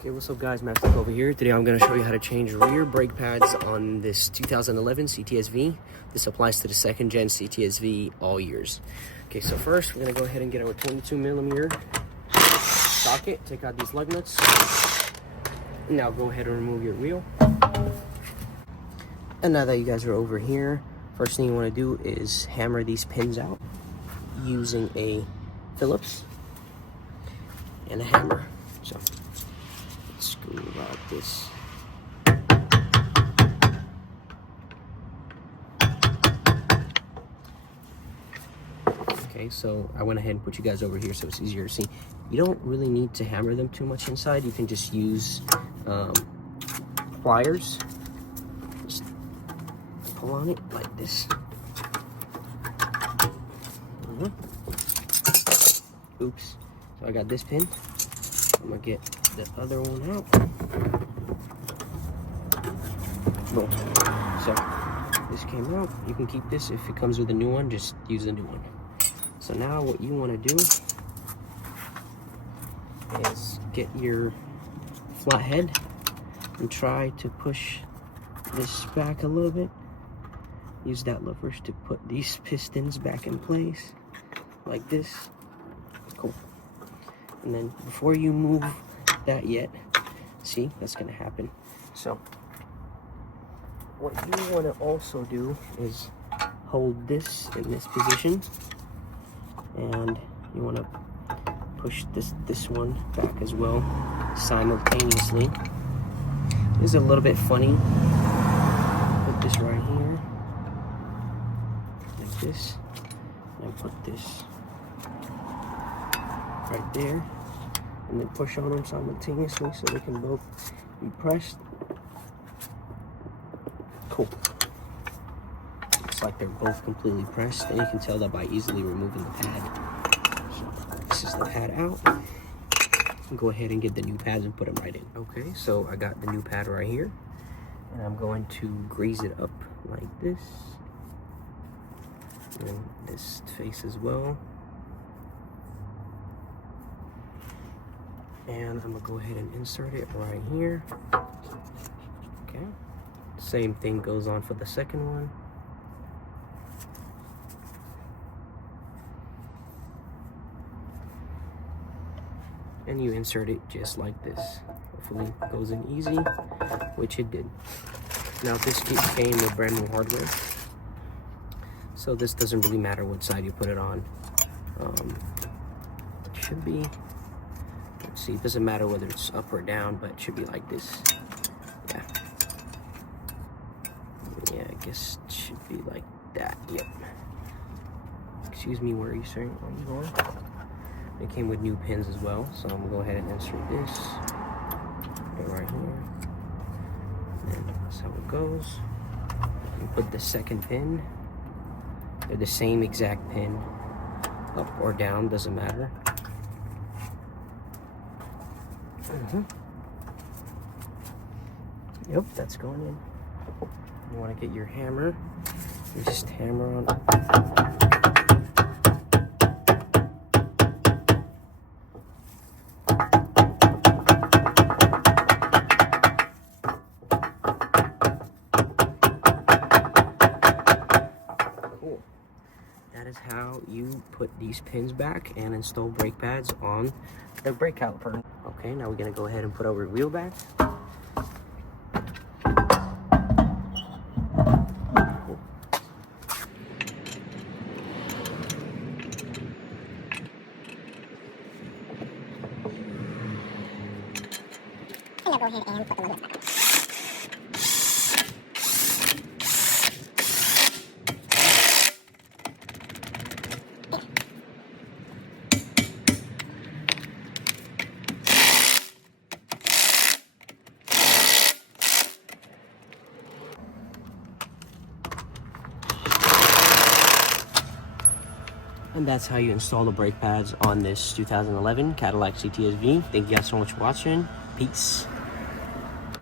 Okay, what's up guys, Master over here. Today I'm going to show you how to change rear brake pads on this 2011 CTS-V. This applies to the second gen CTS-V all years. Okay, so first we're going to go ahead and get our 22mm socket, take out these lug nuts. Now go ahead and remove your wheel. And now that you guys are over here, first thing you want to do is hammer these pins out using a Phillips and a hammer. So screw out this. Okay, so I went ahead and put you guys over here so it's easier to see. You don't really need to hammer them too much inside. You can just use pliers. Just pull on it like this. Oops. So I got this pin. I'm gonna get the other one out. Boom. So this came out. You can keep this. If it comes with a new one, just use the new one. So now what you want to do is get your flat head and try to push this back a little bit. Use that lever to put these pistons back in place like this. Cool. And then before you move that yet, see, that's gonna happen. So what you want to also do is hold this in this position, and you want to push this one back as well simultaneously. This is a little bit funny. Put this right here like this, and put this right there, and then push on them simultaneously so they can both be pressed. Cool. Looks like they're both completely pressed, and you can tell that by easily removing the pad. So this is the pad out. Go ahead and get the new pads and put them right in. Okay, so I got the new pad right here, and I'm going to grease it up like this, and this face as well. And I'm gonna go ahead and insert it right here. Okay. Same thing goes on for the second one. And you insert it just like this. Hopefully it goes in easy, which it did. Now this kit came with brand new hardware, so this doesn't really matter what side you put it on. It should be, let's see, it doesn't matter whether it's up or down, but it should be like this. Yeah, I guess it should be like that. Yep. Excuse me, where are you saying I'm going? It came with new pins as well, so I'm gonna go ahead and insert this right here. And that's how it goes. You put the second pin. They're the same exact pin, up or down, doesn't matter. Yep, that's going in. You want to get your hammer. You just hammer on. Cool. That is how you put these pins back and install brake pads on the brake caliper. Okay, now we're gonna go ahead and put our wheel back. Now go ahead and put the lug nuts back. And that's how you install the brake pads on this 2011 Cadillac CTS-V. Thank you guys so much for watching. Peace.